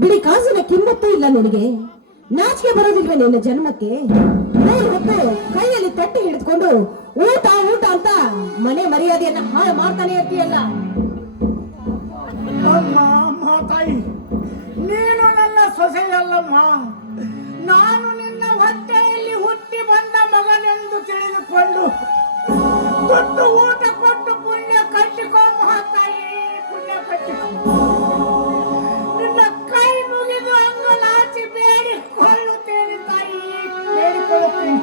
ಬಿಡಿ ಕಾಸಿನ ಕಿಮ್ಮತ್ತೂ ಇಲ್ಲ ನಿನಗೆ. ನಾಚಿಕೆ ಬರೋದಿಲ್ವೇ ನಿನ್ನ ಜನ್ಮಕ್ಕೆ? 3 ಹೊತ್ತು ಕೈಯಲ್ಲಿ ತಟ್ಟೆ ಹಿಡಿದುಕೊಂಡು ಊಟ ಊಟ ಅಂತ ಮನೆ ಮರ್ಯಾದೆಯನ್ನ ಹಾಳು ಮಾಡ್ತಾನೆ ಇರ್ತೀಯಲ್ಲ. ಅಮ್ಮ ತಾಯಿ, ನೀನು ನನ್ನ ಸೊಸೆಯಲ್ಲಮ್ಮ. ನಾನು ನಿನ್ನ ಹೊಟ್ಟೆಯಲ್ಲಿ ಹುಟ್ಟಿ ಬಂದ ಮಗನೆಂದು ತಿಳಿದುಕೊಂಡು ತೊಟ್ಟು ಊಟ ಕೊಟ್ಟು ಪುಣ್ಯ ಕಟ್ಟಿಕೋ ತಾಯಿ, ಪುಣ್ಯ ಕಟ್ಟಿಕೋ. ನಿನ್ನ ಕೈ ಮುಗಿದು ಅಂಗಲಾಚಿ ಬೇಡಿಕೊಳ್ಳುತ್ತೇನೆ ತಾಯಿ, ಬೇಡಿಕೊಳ್ಳುತ್ತೇನೆ.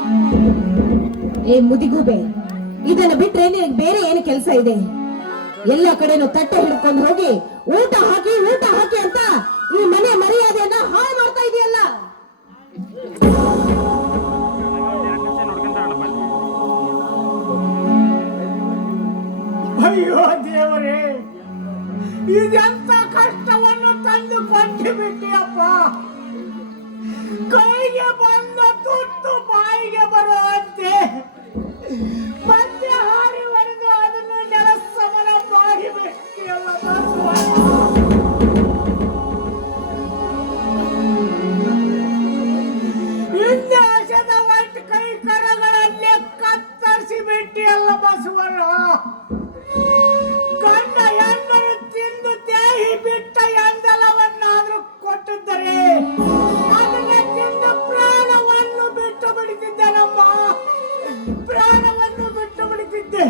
ಏ ಮುದಿಗೂಬೆ, ಇದನ್ನ ಬಿಟ್ರೆ ನಿನಗೆ ಬೇರೆ ಏನು ಕೆಲಸ ಇದೆ? ಎಲ್ಲ ಕಡೆನೂ ತಟ್ಟೆ ಹಿಡ್ಕೊಂಡು ಹೋಗಿ ಊಟ ಹಾಕಿ ಅಂತ ಈ ಮನೆ ಮರ್ಯಾದೆಯನ್ನ ಹಾಳು ಮಾಡ್ತಾ ಇದೆಯಲ್ಲ. ಅಯ್ಯೋ ದೇವರೇ, ಇದೆಂತ ಕಷ್ಟವನ್ನು ತಂದು ಕೊಟ್ಟು ಬಿಟ್ಟಿಯಪ್ಪ. ಕೈಗೆ ಬಂದ ತುತ್ತು ಬಾಯಿಗೆ ಬರುವಂತೆ ಮಧ್ಯ ಹಾರಿ ಹೊಡೆದು ಅದನ್ನು ನೆಲಸಮನ ಮಾಡಿ ಬಿಟ್ಟಿಯಲ್ಲ. ವಿನ್ಯಾಸದ ಒಟ್ಟು ಕೈ ಕರಗಳನ್ನೇ ಕತ್ತರಿಸಿ ಬಿಟ್ಟಿಯಲ್ಲ ಬಸವಣ್ಣ. ಗಂಡ ಹೆಣ್ಣನ್ನು ತಿಂದು ದೇಹಿ ಬಿಟ್ಟ ಎಂದಲವನ್ನಾದ್ರೂ ಕೊಟ್ಟಿದ್ದರೆ ಅದನ್ನ ತಿಂದು ಪ್ರಾಣವನ್ನು ಬಿಟ್ಟು ಬಿಡುತ್ತಿದ್ದನಮ್ಮ, ಪ್ರಾಣವನ್ನು ಬಿಟ್ಟು ಬಿಡುತ್ತಿದ್ದೆ.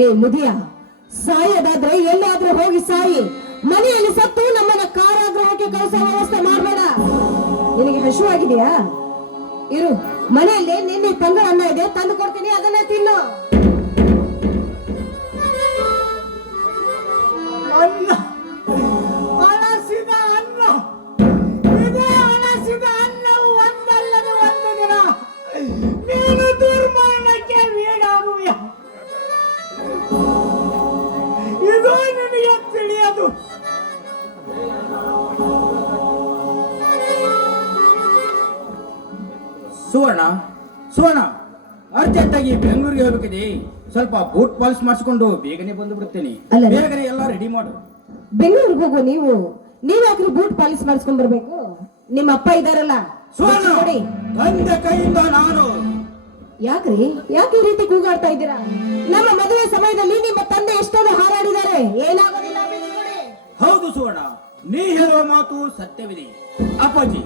ಏ ಮುದಿಯ, ಸಾಯೋದಾದ್ರೆ ಎಲ್ಲಾದ್ರೂ ಹೋಗಿ ಸಾಯಿ. ಮನೆಯಲ್ಲಿ ಸತ್ತು ನಮ್ಮನ್ನ ಕಾರಾಗೃಹಕ್ಕೆ ಕಳಿಸೋ ವ್ಯವಸ್ಥೆ ಮಾಡಬೇಡ. ನಿನಗೆ ಹಸುವಾಗಿದೆಯಾ? ಇರು, ಮನೆಯಲ್ಲಿ ನಿನ್ನೆ ತಂಗಳ ಅನ್ನ ಇದೆ, ತಂದು ಕೊಡ್ತೀನಿ, ಅದನ್ನೇ ತಿನ್ನು. ಅನ್ನ, ಹಳಸಿದ ಅನ್ನ, ಇದೇ ಹಳಸಿದ ಅನ್ನವು ಒಂದಲ್ಲದ ಒಂದು ದಿನ ನೀನು ದುರ್ಮರಣಕ್ಕೆ ವೀಡಾಗುವಿಯ. ಇದು ನಿನಗೆ ತಿಳಿಯದು. ಸುವರ್ಣ, ಅರ್ಜೆಂಟ್ ಆಗಿ ಬೆಂಗಳೂರಿಗೆ ಹೋಗ್ಬೇಕಿದೆ. ಸ್ವಲ್ಪ ಬೂಟ್ ಪಾಲಿಶ್ ಮಾಡಿಸ್ಕೊಂಡು ಬೇಗನೆ ಬಂದು ಬಿಡುತ್ತೇನೆ. ಬೇಗನೆ ಎಲ್ಲ ರೆಡಿ ಮಾಡು. ಬೆಂಗಳೂರಿಗೆ ಹೋಗು. ನೀವ್ಯಾಕ್ರಿ ಬೂಟ್ ಪಾಲಿಶ್ ಮಾಡಿಸ್ಕೊಂಡ್ ಬರ್ಬೇಕು? ನಿಮ್ಮ ಅಪ್ಪ ಇದಾರಲ್ಲ. ಸುವರ್ಣ, ತಂದೆ ಕೈಯಿಂದ ನಾನು. ಯಾಕ್ರಿ, ಯಾಕೆ ಈ ರೀತಿ ಕೂಗಾಡ್ತಾ ಇದ್ದೀರಾ? ನಮ್ಮ ಮದುವೆ ಸಮಯದಲ್ಲಿ ನಿಮ್ಮ ತಂದೆ ಎಷ್ಟೊಂದು ಹಾರಾಡಿದ್ದಾರೆ. ಏನಾಗೋದಿಲ್ಲ. ಹೌದು ಸುವರ್ಣ, ನೀ ಹೇಳುವ ಮಾತು ಸತ್ಯವಿದೆ. ಅಪ್ಪಾಜಿ,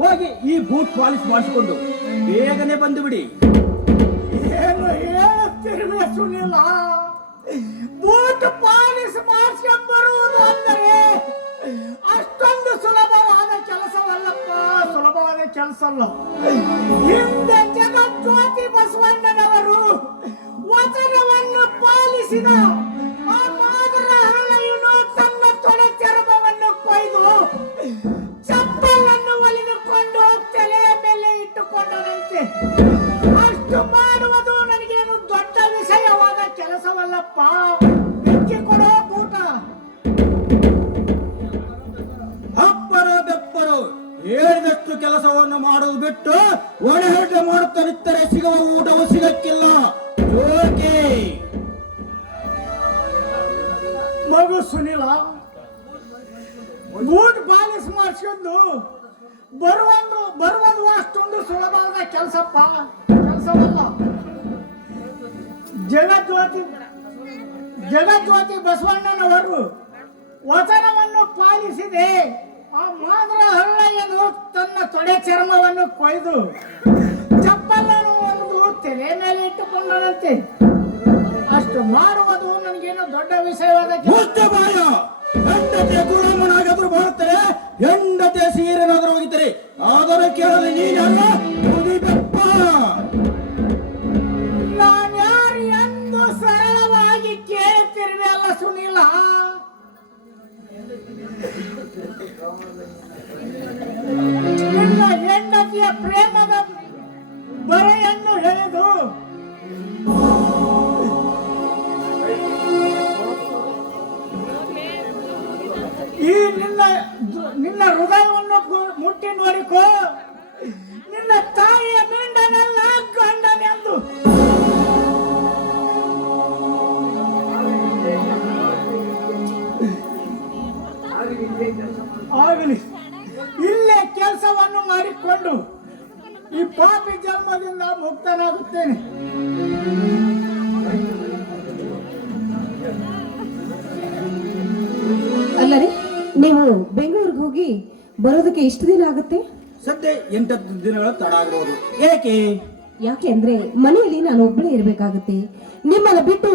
ಹೋಗಿ ಈ ಬೂಟ್ ಪಾಲಿಶ್ ಮಾಡಿಸಿಕೊಂಡು ಬೇಗನೆ ಬಂದು ಬಿಡಿ. ಏನು ಹೇಳುತ್ತಿರುವೆ ಸುನಿಲ? ಬೂಟ್ ಪಾಲಿಶ್ ಮಾಡಿಸ್ಕೊಂಡ್ಬರುವುದು ಅಂದರೆ ಅಷ್ಟೊಂದು ಸುಲಭವಾದ ಕೆಲಸವಲ್ಲಪ್ಪ, ಸುಲಭವಾದ ಕೆಲಸ ಅಲ್ಲ. ಹಿಂದೆ ಜಗಜ್ಯೋತಿ ಬಸವಣ್ಣನವರು ವಚನವನ್ನು ಪಾಲಿಸಿದ ಆ ಮಾದರ ಹರಳೆಯನ್ನು ತನ್ನ ತೊಡೆ ಚರ್ಮವನ್ನು ಕೊಯ್ದು ಚಪ್ಪಲನ್ನು ಒಲಿದುಕೊಂಡು ತಲೆಯ ಮೇಲೆ ಇಟ್ಟುಕೊಂಡನಂತೆ. ಅಷ್ಟು ಮಾಡುವುದು ನನಗೇನು ದೊಡ್ಡ ವಿಷಯವಾದ ಕೆಲಸವಲ್ಲಪ್ಪ. ಬೆಚ್ಚಿ ಕೊಡೋ ಬೂಟ. ಅಪ್ಪರು ಬೆಪ್ಪರು ಹೇಳಿದಷ್ಟು ಕೆಲಸವನ್ನು ಮಾಡುವುದು ಬಿಟ್ಟು ಒಣಹೇಟೆ ಮಾಡುತ್ತಲಿದ್ದರೆ ಸಿಗುವ ಊಟವು ಸಿಗಕ್ಕಿಲ್ಲ. ಜೋಕೆ ಮಗು ಸುನಿಲ, ಬೂಟ್ ಪಾಲಿಶ್ ಮಾಡಿಸ್ಕೊಂಡು ಬರುವುದು ಅಷ್ಟೊಂದು ಸುಲಭವಾದ ಕೆಲಸವಲ್ಲ. ಜಗಜ್ಯೋತಿ ಬಸವಣ್ಣನವರು ವಚನವನ್ನು ಪಾಲಿಸಿದೆ. ಆ ಮಾದರ ಹರಳೆಯನ್ನು ತನ್ನ ತೊಡೆ ಚರ್ಮವನ್ನು ಕೊಯ್ದು ಚಪ್ಪಲನ್ನು ಒಂದು ತಲೆ ಮೇಲೆ ಇಟ್ಟುಕೊಂಡನಂತೆ. ಅಷ್ಟು ಮಾಡುವುದು ನನಗೇನು ದೊಡ್ಡ ವಿಷಯವಾದ ಹೆಂಡತಿಯ ಗುಲಾಮನಾಗಾದ್ರೂ ಮಾಡುತ್ತಾರೆ, ಹೆಂಡತಿಯ ಸೀರೆನಾದ್ರೂ ಹೋಗಿದ್ದಾರೆ. ಆದರೆ ಕೇಳಲು ನೀನಲ್ಲ ಮುದಿಬೆಪ್ಪ. ನಾನ್ಯಾರು ಎಂದು ಸರಳವಾಗಿ ಕೇಳುತ್ತಿರುವೆ ಅಲ್ಲ ಸುನಿಲ. ನಿನ್ನ ಹೆಂಡತಿಯ ಪ್ರೇಮದ ಬರೆಯನ್ನು ಹೇಳಿದು ಈ ನಿನ್ನ ಹೃದಯವನ್ನು ಮುಟ್ಟಿ ನೋಡಿಕೋ. ನಿನ್ನ ತಾಯಿಯ ಮಿಂಡನೆಲ್ಲ ಗಂಡನೆಂದು. ಆಗಲಿ, ಇಲ್ಲೇ ಕೆಲಸವನ್ನು ಮಾಡಿಕೊಂಡು ಈ ಪಾಪಿ ಜನ್ಮದಿಂದ ಮುಕ್ತನಾಗುತ್ತೇನೆ. ಅಲ್ಲರಿ, ನೀವು ಬೆಂಗಳೂರಿಗೆ ಹೋಗಿ ಬರೋದಕ್ಕೆ ಎಷ್ಟು ದಿನ ಆಗುತ್ತೆ? ಸದ್ಯ 8 ದಿನಗಳ ತಡ ಆಗಬಹುದು. ಏಕೆ? ಯಾಕೆ ಅಂದ್ರೆ ಮನೆಯಲ್ಲಿ ನಾನು ಒಬ್ಬಳೇ ಇರಬೇಕಾಗುತ್ತೆ. ನಿಮ್ಮನ್ನ ಬಿಟ್ಟು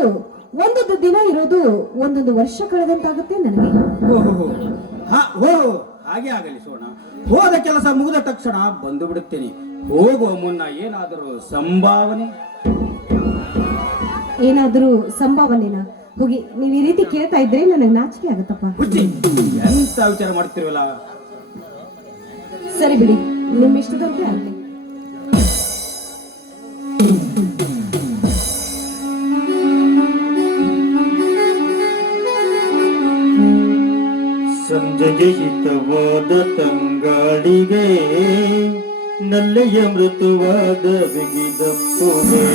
ಒಂದೊಂದು ದಿನ ಇರೋದು ಒಂದೊಂದು ವರ್ಷ ಕಳೆದಂತಾಗುತ್ತೆ ನನಗೆ. ಓಹೋ, ಹಾಗೆ ಆಗಲಿ ಸೋಣ. ಹೋದ ಕೆಲಸ ಮುಗಿದ ತಕ್ಷಣ ಬಂದು ಬಿಡುತ್ತೇನೆ. ಹೋಗುವ ಮುನ್ನ ಏನಾದರೂ ಸಂಭಾವನೆ? ಏನಾದರೂ ಸಂಭಾವನೆನಾ? ಹೋಗಿ ನೀವು ಈ ರೀತಿ ಕೇಳ್ತಾ ಇದ್ರೆ ನನಗೆ ನಾಚಿಕೆ ಆಗುತ್ತಪ್ಪ. ಹುಚ್ಚಿ, ಎಂತ ವಿಚಾರ ಮಾಡ್ತಿರುವಲ್ಲ. ಸರಿ ಬಿಡಿ, ನಿಮ್ಮ ಇಷ್ಟದಂತೆ ಆಗಲಿ. ಸಂಜೆಗೆ ಹಿತವಾದ ತಂಗಾಳಿಗೆ ನಲ್ಲೆಯ ಮೃದುವಾದ ಬಿಗಿದಪ್ಪುವೆ.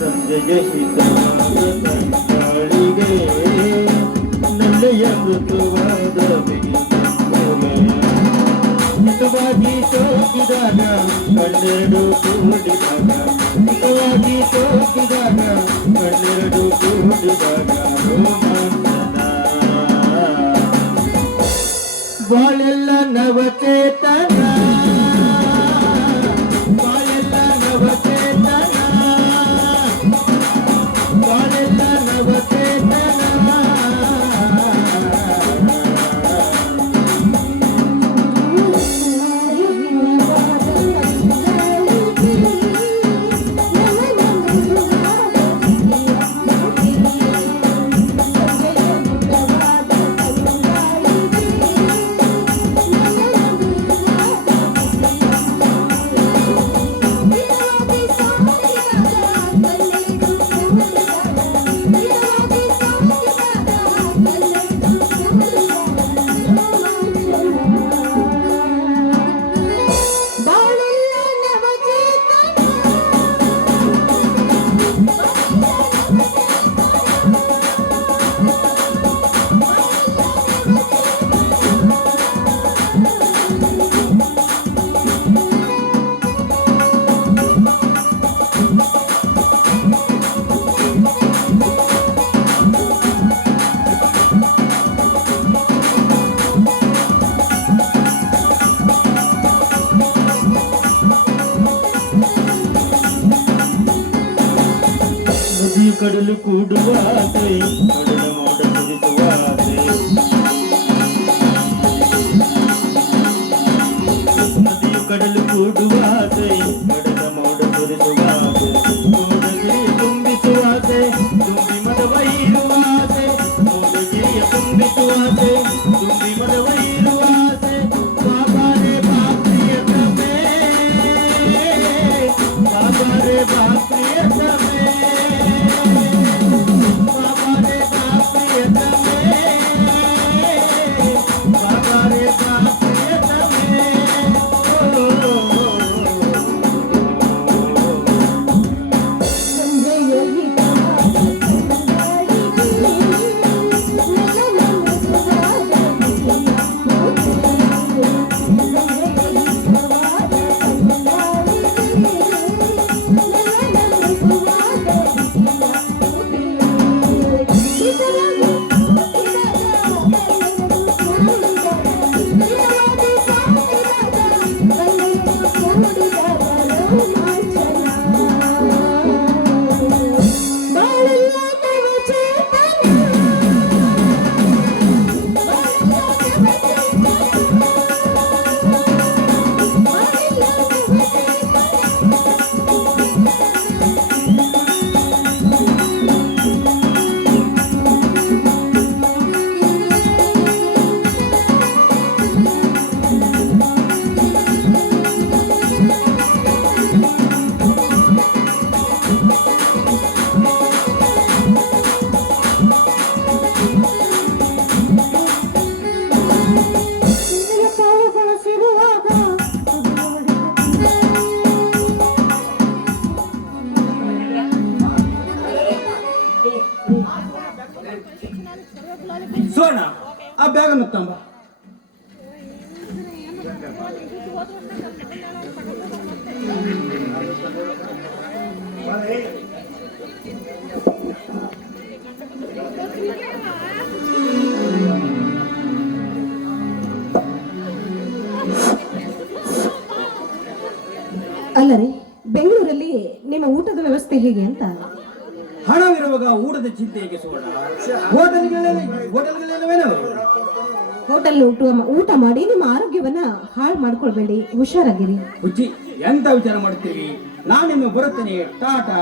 ಸಂಜೆಗೆ ಹಿತವಾದ ತಂಗಾಳಿಗೆ ನಲ್ಲೆಯ ಮೃದುವಾದ ಬಿಗಿದಪ್ಪುವೆ. ಹಿತವಾಗಿ ಸೋಕಿದಾಗ ಕಣ್ಣೆರಡು ಕೂಡಿದಾಗ, ಹಿತವಾಗಿ ಸೋಕಿದಾಗ ಕಣ್ಣೆರಡು ಕೂಡಿದಾಗ ರೋಮಾಂಚನ. ಬಾಳೆಲ್ಲ ನವಚೇತನ, ಬಾಳೆಲ್ಲ ನವಚೇತನ, ಬಾಳೆಲ್ಲ ನವಚೇತನ. ಕಡಲು ಕೂಡುವ ಆಸೆ, ಕಡಲ ಮೋಡ ಸುರಿಸುವ ಆಸೆ. ನದಿಯು ಕಡಲು ಕೂಡುವ ಆಸೆ, ಕಡಲ ಮೋಡ ಸುರಿಸುವ ಆಸೆ. ಮೋಡಗಿರಿಯ ತುಂಬಿಸುವ ಆಸೆ, ತುಂಬಿ ಮದವ ಇರುವ ಆಸೆ. ಮೋಡಗಿರಿಯ ತುಂಬಿಸುವ ಆಸೆ, ತುಂಬಿ ಮದವ ಇರುವ ಆಸೆ. ಬಾಬಾರೆ ಬಾಪ್ರಿಯ ತಮೆ, ಬಾಬಾರೆ ಬಾಪ್ರಿಯ ತಮೆ. ಅಲ್ಲರಿ, ಬೆಂಗಳೂರಲ್ಲಿ ನಿಮ್ಮ ಊಟದ ವ್ಯವಸ್ಥೆ ಹೇಗೆ ಅಂತ? ಹಣವಿರುವಾಗ ಊಟದ ಚಿಂತೆ ಏಕೆ ಸುವರ್ಣ? ಹೋಟೆಲ್ಗಳೇನವೇನು? ಹೋಟೆಲ್ ಊಟ ಮಾಡಿ ನಿಮ್ಮ ಆರೋಗ್ಯವನ್ನ ಹಾಳು ಮಾಡ್ಕೊಳ್ಬೇಡಿ, ಹುಷಾರಾಗಿರಿ. ಬುಜ್ಜಿ, ಎಂತ ವಿಚಾರ ಮಾಡುತ್ತೀರಿ? ನಾನಿನ್ನು ಬರುತ್ತೇನೆ. ಟಾಟಾ.